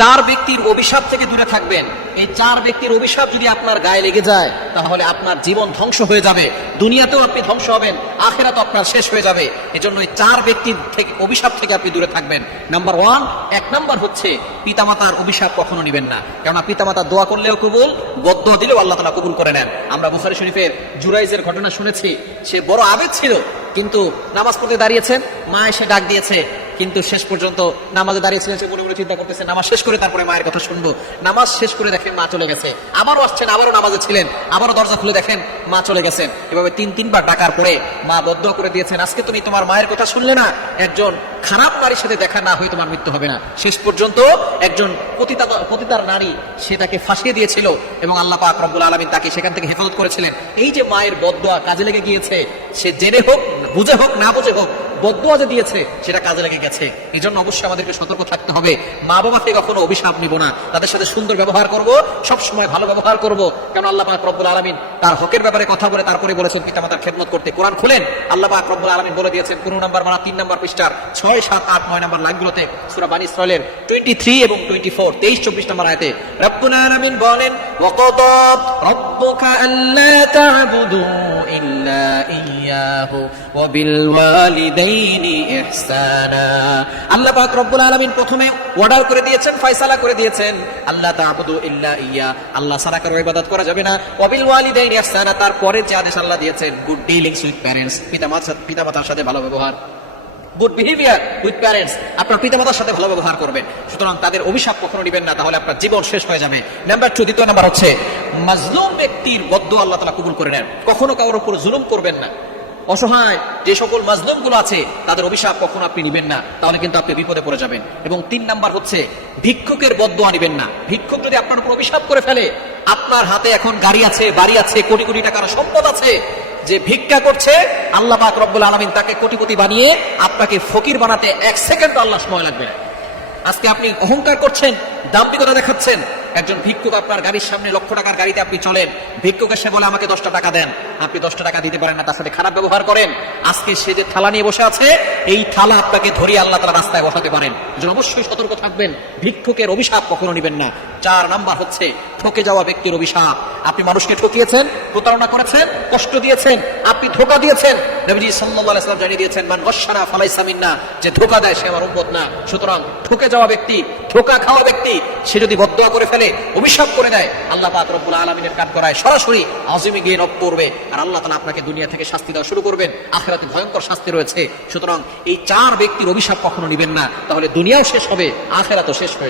চার ব্যক্তির অভিশাপ থেকে দূরে থাকবেন। এই চার ব্যক্তির অভিশাপ যদি আপনার গায়ে লেগে যায়, তাহলে আপনার জীবন ধ্বংস হয়ে যাবে। দুনিয়াতেও আপনি ধ্বংস হবেন আখেরাতে আপনার শেষ হয়ে যাবে। এজন্য এই চার ব্যক্তির থেকে অভিশাপ থেকে আপনি দূরে থাকবেন। নাম্বার ওয়ান এক নাম্বার হচ্ছে, পিতামাতার অভিশাপ কখনো নেবেন না। কেননা পিতামাতা দোয়া করলেও কবুল বদ্ধ দিলেও আল্লাহ তালা কবুল করে নেন। আমরা বুখারি শরীফের জুরাইজের ঘটনা শুনেছি, সে বড় আবেগ ছিল, কিন্তু নামাজ পড়তে দাঁড়িয়েছেন, মা এসে ডাক দিয়েছে কিন্তু শেষ পর্যন্ত নামাজে দাঁড়িয়েছিলেন সে মনে মনে চিন্তা করতেছে, নামাজ শেষ করে তারপরে মায়ের কথা শুনব। নামাজ শেষ করে দেখেন মা চলে গেছে। আবারও আসছেন, আবারও নামাজে ছিলেন, আবারও দরজা খুলে দেখেন মা চলে গেছেন এভাবে তিন, তিনবার ডাকার পরে মা বদ্ধ করে দিয়েছেন, আজকে তুমি তোমার মায়ের কথা শুনলে না, একজন খারাপ নারীর সাথে দেখা না হয়ে তোমার মৃত্যু হবে না। শেষ পর্যন্ত একজন পতিতা, পতিতার নারী সে তাকে ফাঁসিয়ে দিয়েছিল এবং আল্লাহ পাক রব্বুল আলমিন তাকে সেখান থেকে হেফাজত করেছিলেন। এই যে মায়ের বদোয়া কাজে লেগে গিয়েছে, সে জেনে হোক, বুঝে হোক, না বুঝে হোক বদুয়া যে দিয়েছে, সেটা কাজে লেগে গেছে। এই জন্য অবশ্যই আমাদেরকে সতর্ক থাকতে হবে। মা বাবাকে কখনো অভিশাপ নিব না। তাদের সাথে সুন্দর ব্যবহার করব সব সময় ভালো ব্যবহার করব। কেন আল্লাহ পাক রব্বুল আলামিন তার হকের ব্যাপারে কথা বলে তারপরে বলেছেন পিতামাতার খেদমত করতে। কোরআন খুলেন, আল্লাহ পাক রব্বুল আলামিন বলে দিয়েছেন, কোন নাম্বার মানে তিন নাম্বার পৃষ্ঠার ছয়, সাত, আট, নয় নাম্বার লাইনগুলোতে সূরা বানী ইসরায়েলের টোয়েন্টি থ্রি এবং টোয়েন্টি ফোর তেইশ, চব্বিশ নাম্বার আয়তে, রব্বুল আলামিন বলেন, ওয়াকাদা, রব্বুকা আল্লা তা'বুদু ইল্লা إياه وبالوالدين إحسانا। আল্লাহ পাক রব্বুল আলামিন প্রথমে অর্ডার করে দিয়েছেন, ফয়সালা করে দিয়েছেন। আল্লাহ তা'বুদু ইল্লা ইয়া। আল্লাহ ছাড়া কারও ইবাদত করা যাবে না। ওয়াবিল ওয়ালিদাইনি ইহসানা, তারপরে যে আদেশ আল্লাহ দিয়েছেন গুড ডিলিংস উইথ প্যারেন্টস পিতামাতার সাথে ভালো ব্যবহার। গুড বিহেভিয়ার উইথ প্যারেন্টস আপনার পিতামাতার সাথে ভালো ব্যবহার করবেন। সুতরাং তাদের অভিশাপ কখনো নেবেন না, তাহলে আপনার জীবন শেষ হয়ে যাবে। নাম্বার টু দ্বিতীয় নাম্বার হচ্ছে, মাজলুম ব্যক্তির বদ্ধ আল্লাহ তালা কবুল করে নেন। কখনো কারোর উপর জুলুম করবেন না। অসহায় যে সকল মাজলুমগুলো আছে, তাদের অভিশাপ কখনো আপনি নিবেন না, তাহলে কিন্তু আপনি বিপদে পড়ে যাবেন। এবং তিন নাম্বার হচ্ছে, ভিক্ষুকের বদোয়া নিবেন না। ভিক্ষুক যদি আপনার উপর অভিশাপ করে ফেলে, আপনার হাতে এখন গাড়ি আছে, বাড়ি আছে, কোটি কোটি টাকার সম্পদ আছে যে ভিক্ষা করছে, আল্লাহ পাক রব্বুল আলমিন তাকে কোটিপতি বানিয়ে আপনাকে ফকির বানাতে এক সেকেন্ড আল্লাহ সময় লাগবে। আজকে আপনি অহংকার করছেন দাম্পিকতা দেখাচ্ছেন একজন ভিক্ষুক আপনার গাড়ির সামনে লক্ষ টাকার গাড়িতে আপনি চলেন। ভিক্ষুক এসে বলে, আমাকে দশটা টাকা দেন। আপনি দশটা টাকা দিতে পারেন না, তার সাথে খারাপ ব্যবহার করেন। আজকে সে যে থালা নিয়ে বসে আছে, এই থালা আপনাকে ধরিয়ে আল্লাহ তালা রাস্তায় বসাতে পারেন। অবশ্যই সতর্ক থাকবেন। ভিক্ষুকের অভিশাপ কখনো নেবেন না। চার নাম্বার হচ্ছে, ঠকে যাওয়া ব্যক্তির অভিশাপ। আপনি মানুষকে ঠকিয়েছেন, প্রতারণা করেছেন, কষ্ট দিয়েছেন, আপনি ধোকা দিয়েছেন। নবীজি সাল্লাম জানিয়ে দিয়েছেন, মান যে ধোকা দেয় সে আমার না। সুতরাং ঠকে যাওয়া ব্যক্তি, ধোকা খাওয়া ব্যক্তি, সে যদি বদদোয়া করে ফেলে, অভিশাপ করে দেয়, আল্লাহ পাক রব্বুল আলামিনের কাঠ করায় সরাসরি আযিমে গিয়ে রব করবে আর আল্লাহ তাআলা আপনাকে দুনিয়া থেকে শাস্তি দেওয়া শুরু করবেন, আখেরাতে ভয়ঙ্কর শাস্তি রয়েছে। সুতরাং এই চার ব্যক্তির অভিশাপ কখনো নেবেন না। তাহলে দুনিয়াও শেষ হবে, আখিরাতও শেষ হয়ে